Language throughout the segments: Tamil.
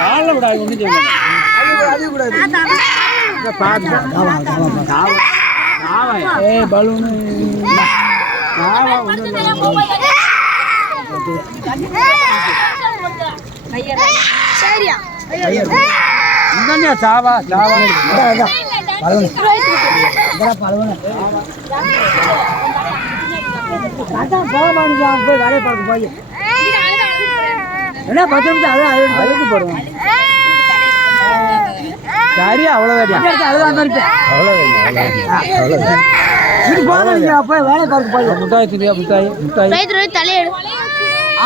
காலில் விடாது ஒன்றும் சொல்லுங்க பலூனு சாவா சாவா போய் வேலையை பார்க்க போய் என்ன 10 நிமிஷம் அழுக்கு போடுவோம் சரி அவ்வளோதான் போய் வேலை பார்க்க போய் முட்டாய் திரியா முட்டாய் தலையெடு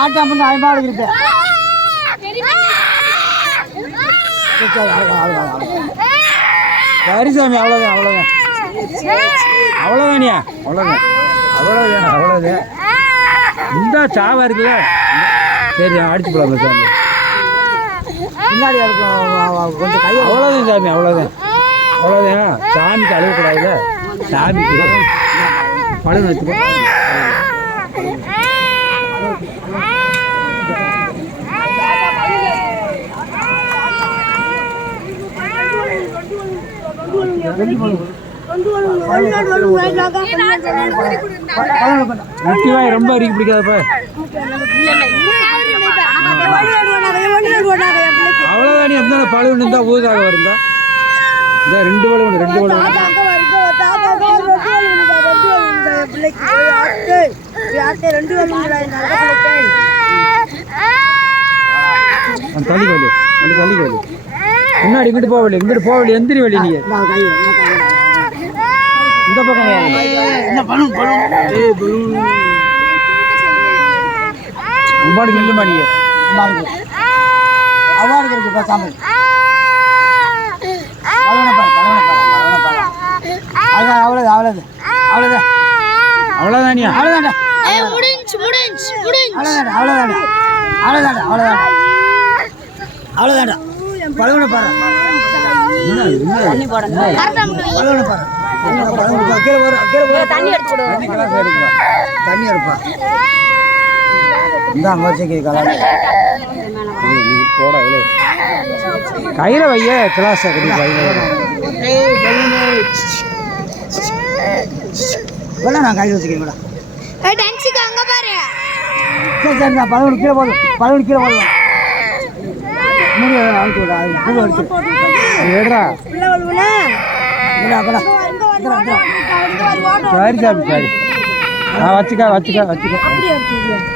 ஆட்டம் பண்ணி அயன்பாடு இருப்பேன் சரி சாமி அவ்வளோதான் அவ்வளோதானியா அவ்வளோதான் இந்த சாவா இருக்குல்ல சரி அடிச்சு போடலாம் சாமி பின்னாடி கொஞ்சம் கை அவ்வளோதான் சாமி அவ்வளோதான் சாமிக்கு அழுகக்கூடாதுல்ல சாமிக்கு பழம் வச்சுக்கோ முக்கியமாக ரொம்ப அரிக்க பிடிக்காதப்ப அவ்வளோதான் எந்த பழம் இருந்தால் ஊதாக வருங்க இந்த 2 பழம் 2 பழம் தள்ளி கோலி முன்னாடி இங்கிட்டு போகவில்லை எந்திரி வழி நீங்க இந்த பக்கம் அம்பாடு நெல்லுமா நீங்க அவார்டு இருக்கு பேசாமல் அவ்வளோதானியா அவ்வளோதான்டா பழவனை பாரு தண்ணி எடுப்பா இந்த கையில வைய கிளாஸ் நான் கையில் வச்சுக்கிறேன் சரி நான் பழவன் கீழே போதும் எடுறா சரி சாமி சரி வச்சுக்க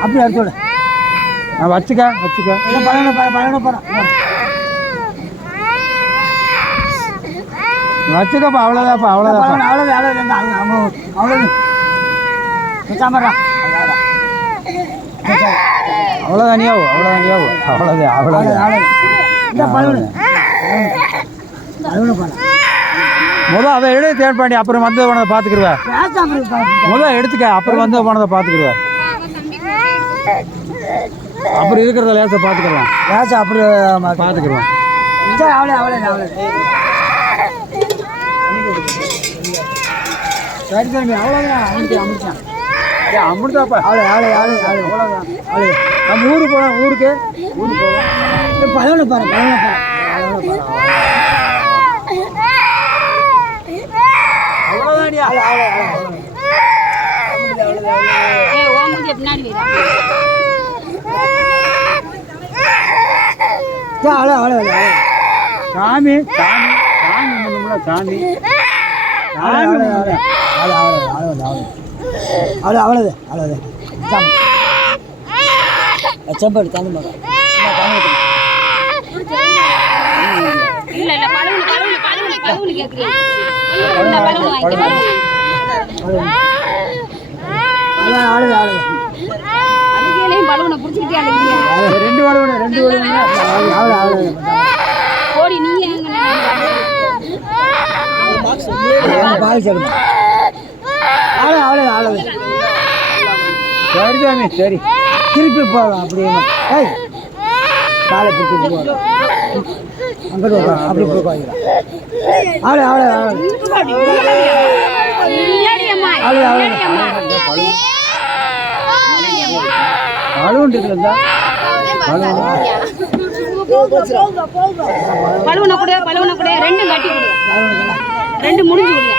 அப்படி அடிச்சு விட வச்சுக்க வச்சுக்கப்பா அவ்வளோதான்ப்பா அவ்வளோதானியாவும் முதல் அதை எடுத்து தேன் பண்ணி அப்புறம் வந்து போனதை பார்த்துக்கிடுவேன் முதல் எடுத்துக்க அப்புறம் வந்து போனதை பார்த்துக்கிடுவேன் அப்புறம் இருக்கிறத லேசை பார்த்துக்கலாம் அப்புறம் பார்த்துக்கிடுவேன் சரி சாமி அவ்வளோதான் அமுடிச்சான் அமுடிச்சாப்பா அவ்வளோதான் நம்ம ஊருக்கு போகலாம் ஊருக்கு போவோம் பழவனை பாரு சாமி அவ்வளோது செம்படு தண்ணி மகன் பலூனை பிடிச்சிக்கிட்டே ரெண்டு ஓடி நீ சரி சாமி சரி. திருப்பி போகலாம் அப்படியே. ஏய் காலை பிடிச்சி போகலாம். அங்கிட்டு உட்காரு, அப்படி போய் உட்காந்துக்கலாம். ஆளு ஆளு ஆளு ஆளு ஆளு பழுவுண்டு இருக்குல்லா பழுவனை கூட ரெண்டும் கட்டி கொடுங்க. ரெண்டு முடிஞ்சு கொடுங்க.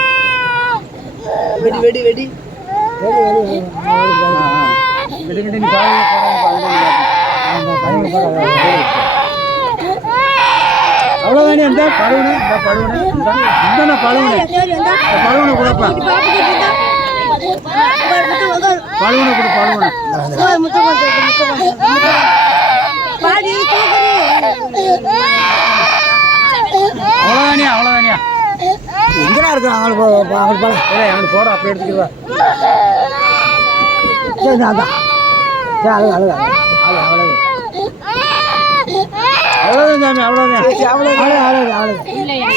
வெடி வெடி வெடி கிட்ட நீ அவ்வளோதானே இந்த பழுவனை இந்த பழுவனை இந்த பழுவனை பழுவனை கொடுப்பா. பழுவனை கொடு பழுவனை. அவ்வளோதானியா அவ்வளோதானியா. எங்கடா இருக்கிறான் அவனுக்கு அவனுக்கு பழம். அவனுக்கு போட அப்போ எடுத்துக்குவா. சரி அதான் சரி அழுகு அழுகு அழுகு அவ்வளோதான் சாமி அவ்வளோதான். அழுகு அழுகு அழுகு இல்லையா